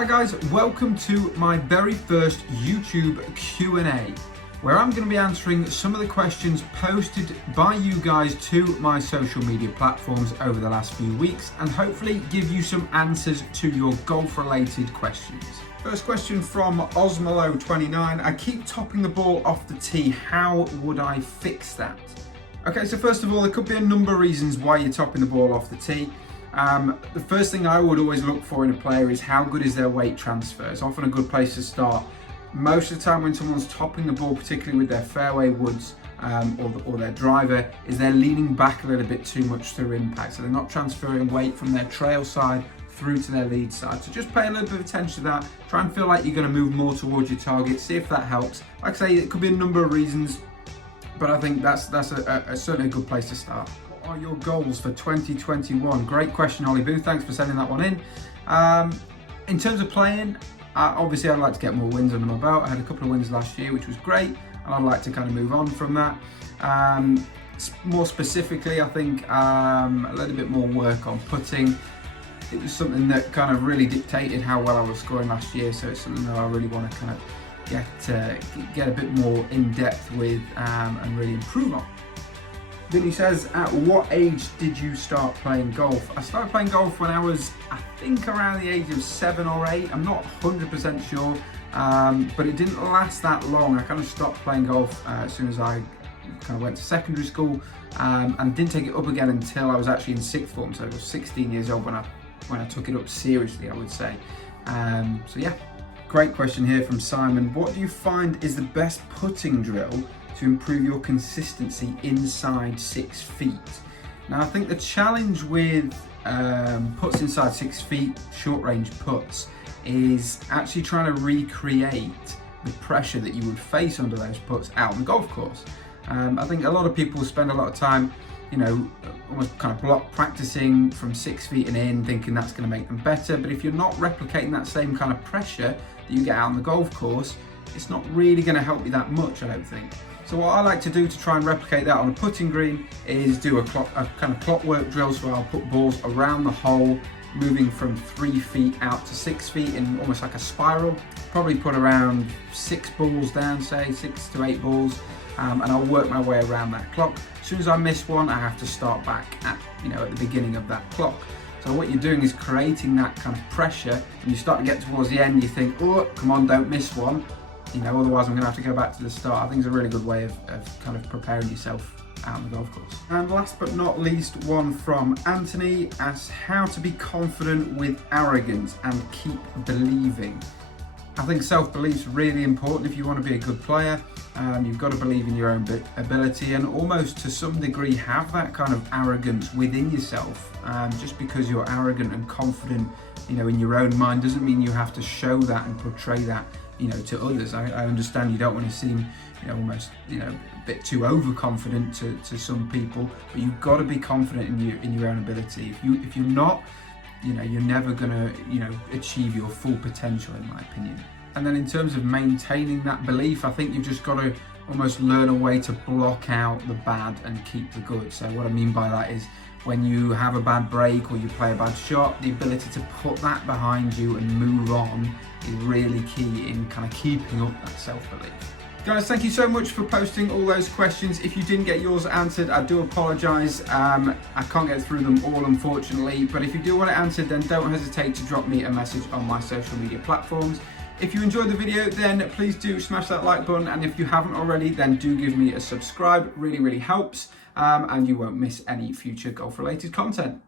Hi guys, welcome to my very first YouTube Q&A, where I'm going to be answering some of the questions posted by you guys to my social media platforms over the last few weeks and hopefully give you some answers to your golf related questions. First question from Osmolo29. I keep topping the ball off the tee. How would I fix that? Okay, so first of all, there could be a number of reasons why you're topping the ball off the tee. The first thing I would always look for in a player is how good is their weight transfer. It's often a good place to start. Most of the time when someone's topping the ball, particularly with their fairway woods or their driver, is they're leaning back a little bit too much through impact. So they're not transferring weight from their trail side through to their lead side. So just pay a little bit of attention to that. Try and feel like you're going to move more towards your target. See if that helps. Like I say, it could be a number of reasons, but I think that's certainly a good place to start. What are your goals for 2021? Great question, Holly Boo. Thanks for sending that one in. In terms of playing, obviously I'd like to get more wins under my belt. I had a couple of wins last year, which was great, and I'd like to kind of move on from that. More specifically, I think a little bit more work on putting. It was something that kind of really dictated how well I was scoring last year, so it's something that I really want to kind of get a bit more in depth with and really improve on. Vinny says, at what age did you start playing golf? I started playing golf when I was, I think, around the age of 7 or 8. I'm not 100% sure, but it didn't last that long. I kind of stopped playing golf as soon as I kind of went to secondary school and didn't take it up again until I was actually in sixth form. So I was 16 years old when I took it up seriously, I would say. So yeah, great question here from Simon. What do you find is the best putting drill to improve your consistency inside 6 feet? Now, I think the challenge with putts inside 6 feet, short range putts, is actually trying to recreate the pressure that you would face under those putts out on the golf course. I think a lot of people spend a lot of time, almost kind of block practicing from 6 feet and in, thinking that's going to make them better. But if you're not replicating that same kind of pressure that you get out on the golf course, it's not really going to help you that much, I don't think. So what I like to do to try and replicate that on a putting green is do a kind of clockwork drill. So I'll put balls around the hole, moving from 3 feet out to 6 feet in almost like a spiral. Probably put around 6 balls down, say 6 to 8 balls, and I'll work my way around that clock. As soon as I miss one, I have to start back at the beginning of that clock. So what you're doing is creating that kind of pressure, and you start to get towards the end, you think, oh, come on, don't miss one. Otherwise I'm going to have to go back to the start. I think it's a really good way of kind of preparing yourself out on the golf course. And last but not least, one from Anthony asks how to be confident with arrogance and keep believing. I think self-belief is really important if you want to be a good player. You've got to believe in your own ability and almost to some degree have that kind of arrogance within yourself. Just because you're arrogant and confident, in your own mind doesn't mean you have to show that and portray that to others. I understand you don't want to seem, almost, a bit too overconfident to some people, but you've got to be confident in your own ability. If you're not, you're never gonna, achieve your full potential, in my opinion. And then in terms of maintaining that belief, I think you've just got to almost learn a way to block out the bad and keep the good. So what I mean by that is when you have a bad break or you play a bad shot, the ability to put that behind you and move on is really key in kind of keeping up that self-belief. Guys, thank you so much for posting all those questions. If you didn't get yours answered, I do apologise. I can't get through them all, unfortunately, but if you do want it answered, then don't hesitate to drop me a message on my social media platforms. If you enjoyed the video, then please do smash that like button, and if you haven't already, then do give me a subscribe. Really helps, and you won't miss any future golf related content.